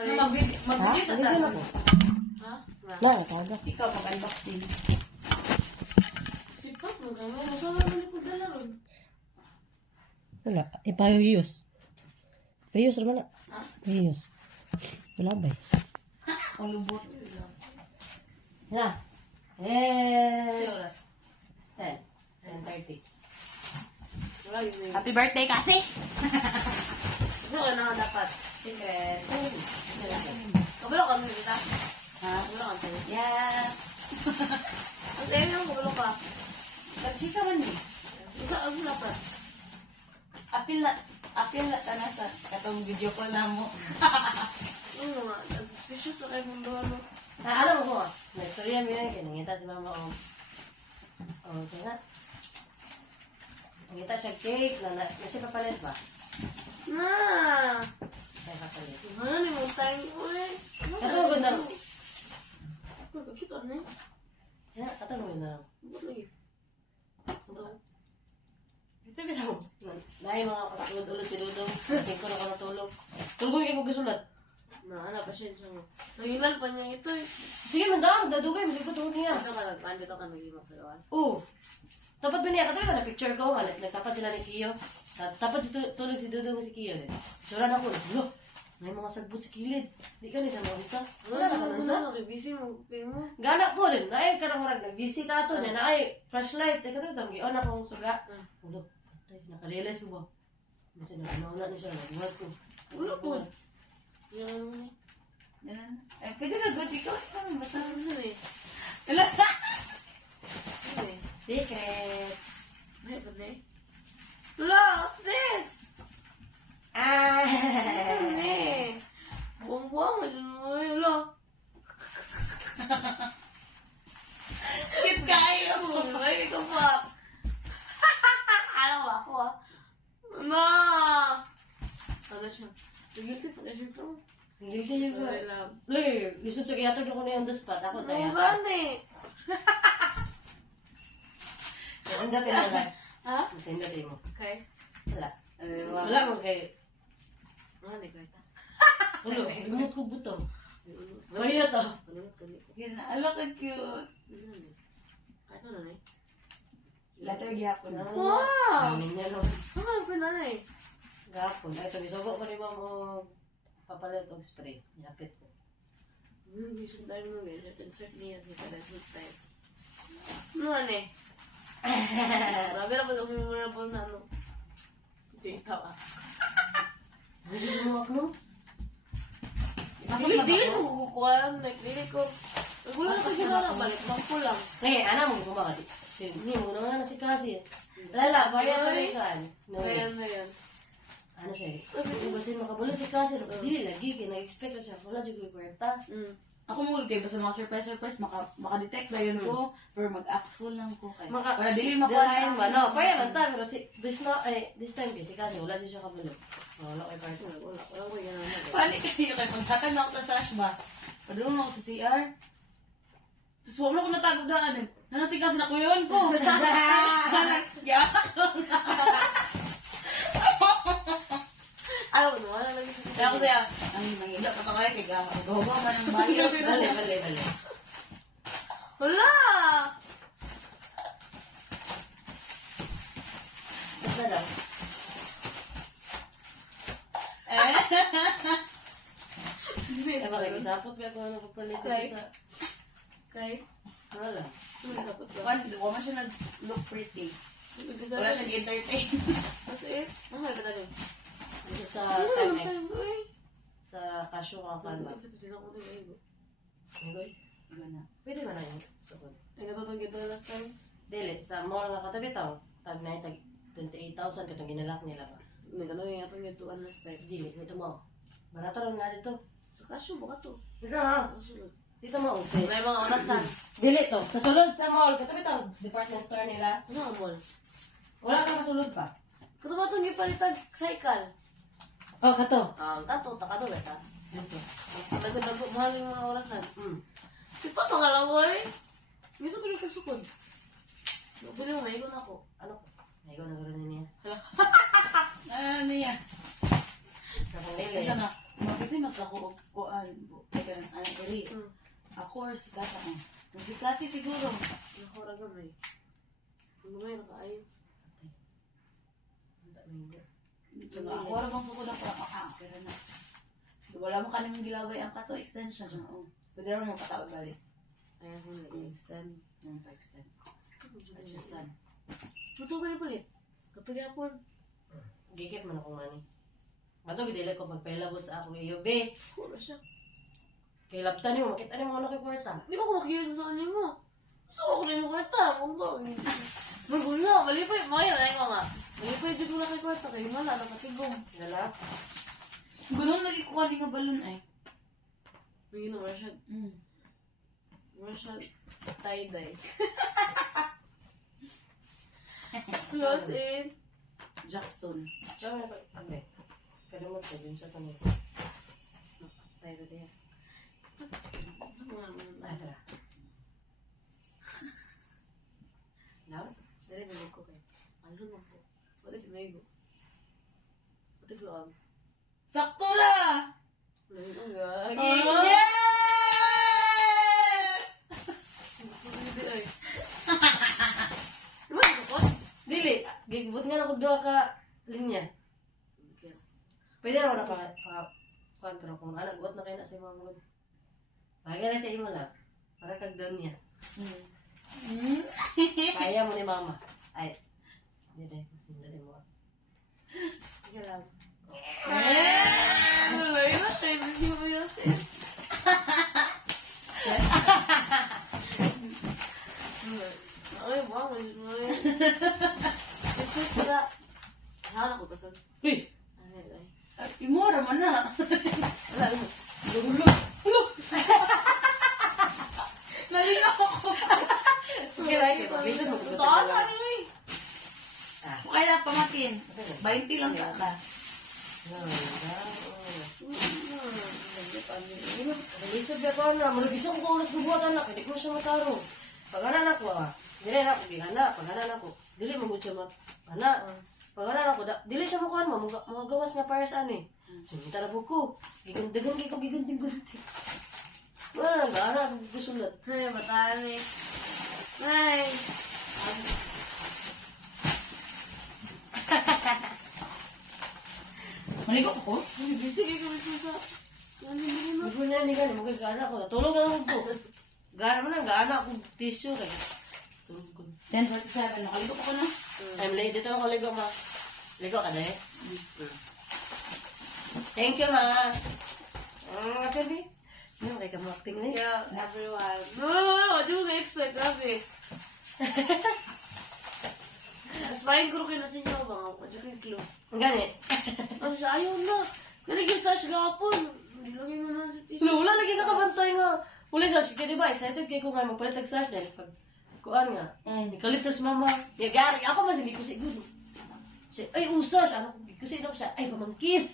Mag-video sa Video na po. Ha? No, taga. Ikaw mag-unboxing. Sipat mo kami. Nasa naman ko dala ron. Wala. Ipayuyos. Payus naman na. Ha? Payus. Wala ba eh? Ang lubot. Na. Kasi Eh. oras. 10. 10:30. Wala yun eh. Happy birthday kasi! Gusto ka na dapat. Secret. Kabalo kami kita. Ha? Kabalo kami sa'yo. Yes! Ang sa'yo yung kabalo ka. Nag-chika man eh. Isa ang dapat. Apil na na sa katong video call na mo. Ano nga. Ang suspicious na kayo mundo ano. Alam mo ko. Nagstorya mo yun. Kinangita si mama ko. Oh, siya na. Nangita siya cake. Nasa papalit ba? Na! Kaya papalit. Ano ni mo time? Uy. Katulog na. Magkakita na eh. Kaya katulog na. Ba't lagi? Ito. Ito bisa mo. Dahil mga katulog-ulog si Dudong. Kasi ko na ka natulog. Tulog yung kasulat. Na, pasensya mo. Nangilan pa niya ito eh. Sige, mandang. Dadugay. Masig ko tulog niya. Ito ka nagkaan dito ka nag-imak sa gawan. Oo. Tapat ba niya? Katulog na picture ko. Nagtapat sila ni Kiyo. Tapat tulog si Dudong si Kiyo. Sura na ko. Lo, may mga sagbot sa kilid. Di ka niya mga isa. Wala na ka na isa. Okay, busy mo. Okay mo. Gana po rin. Naay ka na marag. Nag-visit ato niya. Naay flashlight. Teka ito. Gion akong suga. Ulo. Patay. Nakalilis ko ba? Kasi nakanauna na siya. Nagbuhat ko. Ulo po. Yan. Yan. Eh, pwede na good. Ikaw ikaw. Basta. Ano eh? Wala. Ano eh? Secret. Ay, ba't na eh? Lola, what's this? Ah! Ano eh? Buwang-buwang mo dyan mo eh. Lola. Kit kayo. Ay, ikaw pa. Alam mo ako ah. Ma! Ano siya? Guilty pa na siya ito. Hindi ka yun. Sorry, love. Lagi, lisod siya kaya ko na yung on the spot. Ako tayo. Ano gani? Ang dati mo ba? Ha? Ang dati mo. Okay. Wala. Wala mo kay... Ano ni kahit ah? Ulo, lumot ko butong. Ulo. Maria to. Kalimot ka ni. Yan na. Ala ka cute. Ano ni? Kahit ano na eh? Lato gyapon. Wow! Amin niya no. Ah, pinanay eh. Gapon. Ito, gisugo ko rin mo papalit og spray. Yapit ko. Gusto tayo mo guys. Insert niya si kada shoot time. Ano ni? Grabe na pa sa memorable na ano. Hindi, ikaw ah. Ano gusto mo ako? Dili mo kukukuhan. Like, dili ko. Nagulang sa ginala. Balik lang ko lang. Eh, ana mo gumawa di. Hindi mo na si Kasi. Lala, baya to rin kan. No. Ayan na yan. Ano siya? Yung basin makabulan si Kasi. Dili lagi kina-expect na siya. Wala jud ko kwarta. Ako mo kay basta mga surprise maka-detect na yun ko pero mag-act full lang ko kay. Para dili Dalayan makuha. ba? No, paya lang ta pero this time kasi wala siya kabulog. Wala kay party. Wala ko yan na. Panik kayo kay pagtatan ako sa sash ba. Padulong ako sa CR. Tapos wala ko natagod daan eh. Nanasig kasi na ko yun ko. Yeah. Alam mo, wala lagi sa Kaya ako sa'yo, ang nangilap ka kaya kay Gawa. Gawa man ang bayo. Bale. Wala! Basta daw. Ay, makikisapot ba ako ano papalit Okay. sa... Kay? Wala. Ano sa sapot ba? Huwag man siya nag-look pretty. Wala siya entertain. Kasi eh, ano ba talaga? Dito sa Ano Timex. ba eh? Sa Casio ka kalma. Ito din ako din eh. Ngoy, Gana. pwede ba na yun? Sukod. Ay, katotong kita last time. Dili, sa mall nga katabi tao. Tag 28,000 katong ginalak nila ba? Nagano yung atong gituan last time. Dili, dito mo. Barato lang nga dito. Sa kasyo, baka to. Dito ha. Kasulod. Dito mo. Okay. May mga orasan. Dili to. Kasulod sa mall. Katabi tao. Department store nila. Ano ang mall? Wala ka kasulod pa. Katumatong gipalitan cycle. Oh, kato. Tato, takado ba ta? Dito. Nagdago, mahal yung mga orasan. Di pa pangalawa eh. Gusto ko yung kasukod. Pwede mo, maigon ako. Ano? Ay, ikaw nagkaroon niya. Ano yan? Kapang lili. Ito na. Kasi mas ako kuan. Ay, ka ng anak eri. Ako or si Kasa. Si Kasi siguro. Nakura gamay. Ang gamay na kaayo. Diba, ako rin bang sukod ako lang. Pero na. Wala mo kanimong gilaway ang kato extension. Pwede rin mo patawag balik. Ay, ako nag-extend. Nang pa-extend. Adjustan. Gusto ko na palit. Katagapon. Gigit man akong money. Ato, gidili ko magpailabot sa akong iyo. Be, Kura siya. kay laptan mo, makita niyo mga nakikwarta. Di ba ako makikita sa kanya mo? Gusto ko na yung kwarta. Munggo. Magulo. Malipay. Maya na yung nga. Malipay dito na kay kwarta. Kayo wala. Nakatigong. Lala? Ganun lagi ko kanina balon ay. May ginawa siya. Wala siya tie-dye. Close in. Jackstone. Sabi na ba? Abe. Kalimot ko din sa tanong. Tie-dye. Ah, tara. Now? Dari nilog ko kayo. Ano mo po? Pati si Mego. Pati vlog. Sakto na! Mego nga. Yes! Hindi ay. Diba ito ko? Dili. Gigibot nga ako doon ka linya. Pwede na ako na kuhan, pero kung anak, buot na kayo na sa mga mga. Bagay na sa imo lang. Para kag doon niya. Kaya mo ni mama. Ay. Hindi. Hindi mo. Sige lang. Eh! Wala yun na kayo. Hindi mo yun sa'yo. Ay, wow. Ito sila. Hala ko kasal. Uy! Ay. Imura man na. Wala lang. Gulo. Nalinaw ako. Sige lang. Bisod mo. Taas ano eh. Okay na, pamatin. 20 lang sa ka. Lisod na pa na. Malugisok ko oras bubuhat anak. Hindi ko siya mataro. Pag-anan ako dili na ako gihana. Pag-anan ako. Dili mo siya anak. Pag-anan ako. Dili siya mukuhan mo. Mga gawas nga para sa ano eh. Sinita na buko. Gigandagan kayo giganting-ganting. Wala nga anak. Gusulat. Ay, bataan eh. Ay. Maligo ko? Busy kayo kami po sa... Hindi mo. Hindi ko na niya. Mga gana ko. Tulog na ako. Gana mo na. Gana ako. Tissue kay. Tulog ko. 10:47. Nakaligo ko na. I'm late. Dito ako ligo ma. Ligo ka na eh. Thank you ma. Baby. Ano kay ka acting na eh. Yeah, everyone. No. What you expect? Grabe. Mas main ko rin na sa inyo ba? What you clue? Gani. Ano siya? Ayaw na. Ganigil sa siya gapon. Hindi lang yun na sa tissue. Wala lagi nakabantay nga. Uli sa sige di ba? Excited kay ko nga magpalit og sash din pag kuan nga. Ikalit tas mama. Yagari ako mas hindi ko siguro. Say, ay usas ano kasi daw siya ay pamangkin.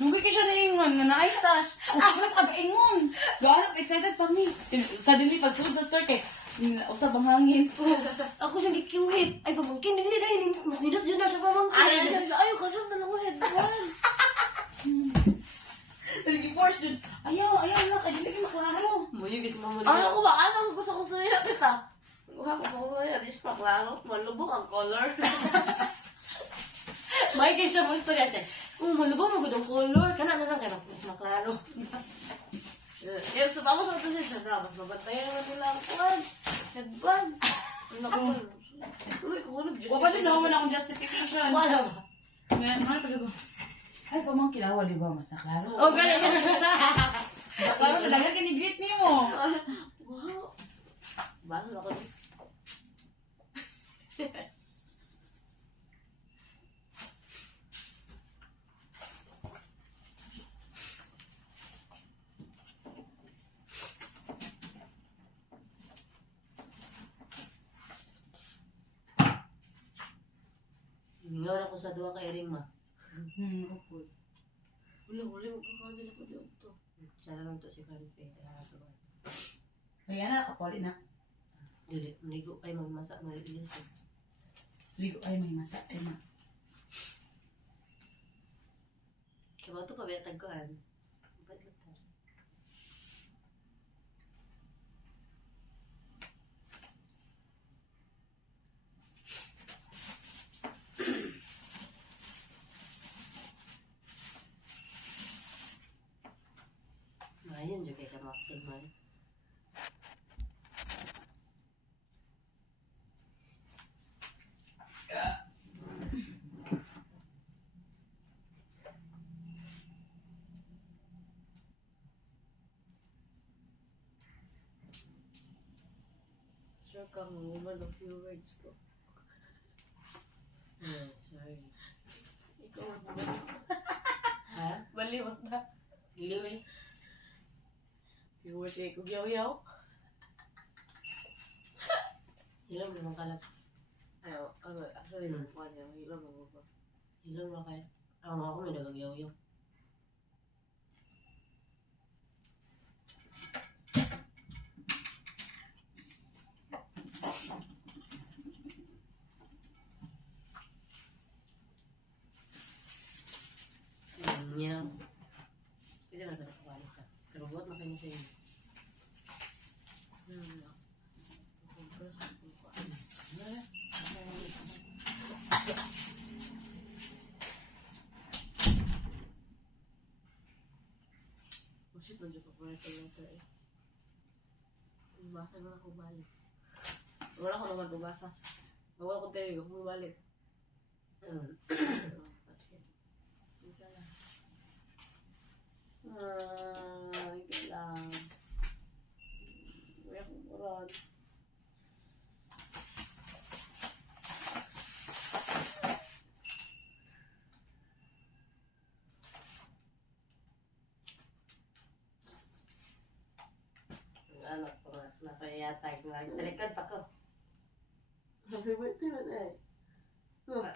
Nunggoy ka siya naingon nga na-ay sash. Ano pag-ingon? Gano'n excited pa mi. Suddenly, pag food the store kay, usab ang hangin. Ako siya gikiwit. Ay pamangkin dili dai mas nilot jud na siya pamangkin. Ayaw ka rin na lang headphone. Nag-force dun. Ayaw na. Kaya hindi maklaro. Muyo gis mo muli. Ano ko ba? Ano gusto ko sa'yo kita? Gusto ko sa'yo. Di siya paklaro. Malubog ang color. May kay sa gusto niya siya. Malubog mo gud ang color kana na lang kay mas maklaro. Eh, sa bago sa ito siya na. Mas mabantayan naman nila ang kuwan. Headband. Ano ko? Uy, kukulog. Wala din naman akong justification. Wala ba? Ngayon, ano pa ko? Ay, pamangkin awa, di ba? Mas naklaro. Oh, ganun. Naklaro talaga, kinigreet niyo mo. Wow. Basta ako. Ngayon ako sa duwa ka iring ma. Upod. Huli, magkakadala ko dito. Sana lang to si Fanpe. Kaya na, kapali na. Dili, maligo ay magmasa, malilis. Ligo ay may masa. Ay, ma. Kaya ito pa betag ko an. Ayun, juga ka makakil man. Sure kang woman of few words ko. Sorry. Ikaw ang baliw. Ha? Baliwat na. Iliw eh. Few words kay kugyaw-yaw. Hilaw naman kalat. Ay, actually, nakuha niya. Hilang mo ba? Hilaw na kayo. Ako may nagagyaw-yaw. Niya. Pwede na ito nakawalis ah. Pero buhat na kayo na sa'yo. Compress ko pa. Oh shit, nandiyo pa pala ito letter eh. Basa na ako balik. Wala ko naman bumasa. Wala ko tayo, ako bumalik. Touch it. Ika lang. Ika lang. May akong uran. Anak ko nga, napayatag na. Talikod pa ko. Happy birthday na eh.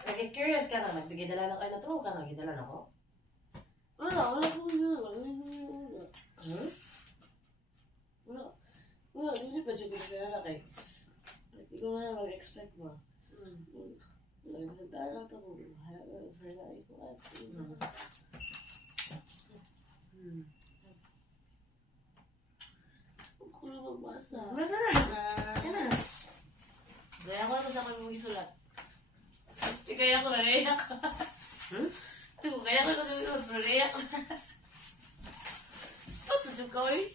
Nag-curious ka na, nagbigay dala na kayo na to, ka nagidala na ko? Wala ko yun. Wala. Hmm? Wala, hindi pa dyan bigla na kay. Hindi ko nga mag-expect ba. Nagsalita lang ito kung sana ko at Ang kulo magbasa. Basta na. Yan na. Gaya ko na sa akin mong isulat. Kaya ko na reiyak. Kaya ko na isulat, pero reiyak. Ba't ito ka eh?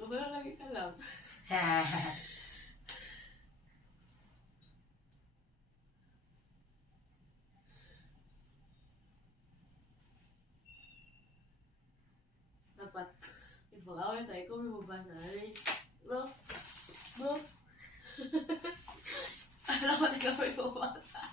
Sobrang lagi ka lang. Dapat, ipag-away tayo kung may mabasa. No? No? Alam mo na ikaw may mabasa.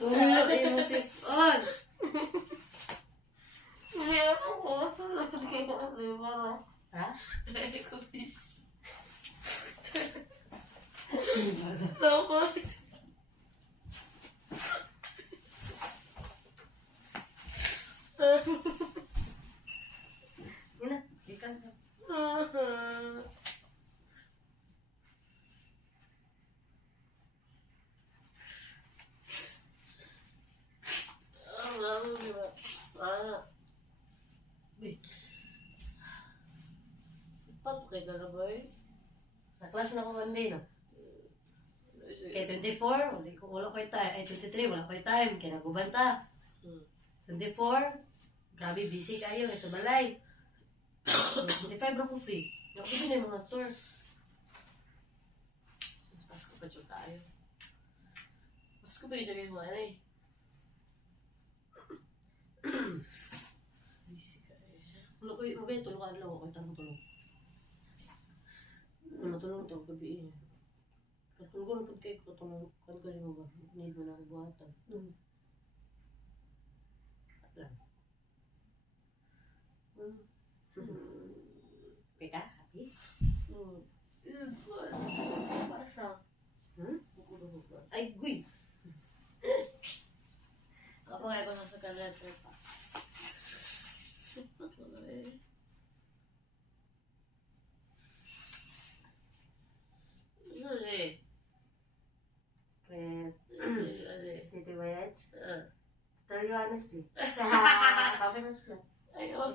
Tulog yung musik on. Meron ako sa lagi ko di ba? Ha? Tapos, Yun na, di ka. Uy, Paano kay Galaboy? sa class na ko one day, no? Kaya 24, wala ko yung time. Ay, 23, wala ko yung time. Kaya nagubanta. 24, grabe busy kayo sa balay. 25 na ko free. Nakapili na yung mga store. Pasko pa dyan tayo. Pasko pa dyan yung ano eh. Busy kayo siya. Wala ko yung tulungan lang ako. Itang matulong. Matulong ito gabi eh. Katulungan po kayo ko itong kan ko yung mga need mo na buhatan. Lang. Peka, happy? Basta. Ay, guy! Ako nga ko nasa kalender pa. Sipat wala eh. Ano eh? Ano eh? Titi Wayaj? Ah. Tell you honestly. Okay na siya. Ayun.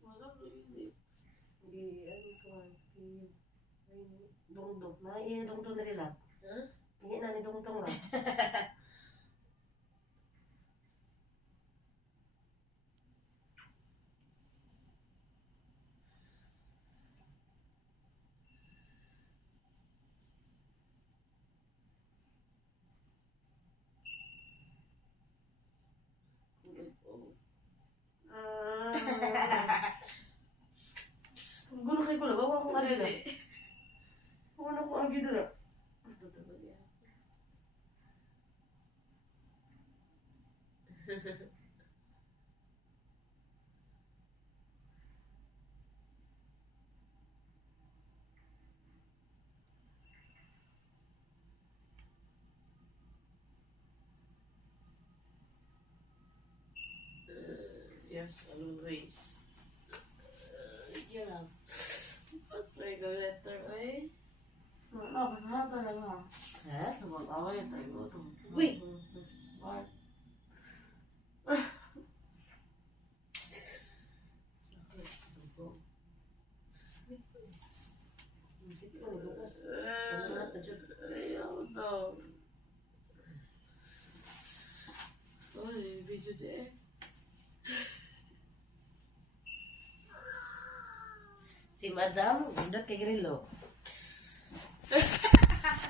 Wala ko yun eh. Hindi, ano ko, dungdong. Naiya dungdong na rin lang. Ha? Hindi na ni dungdong lang. Gulo kay gulo, bawa akong agila. Bawa na akong agila. Tutubog yan. Yes, always. Yun lang. May letter eh. Wala, basta talaga. Ha? Away tayo. Uy! What? Sige ko, nagbukas. Ano na, tadyo. Ayaw daw. Ay, video di eh. Si Madam, gundot kay Grillo.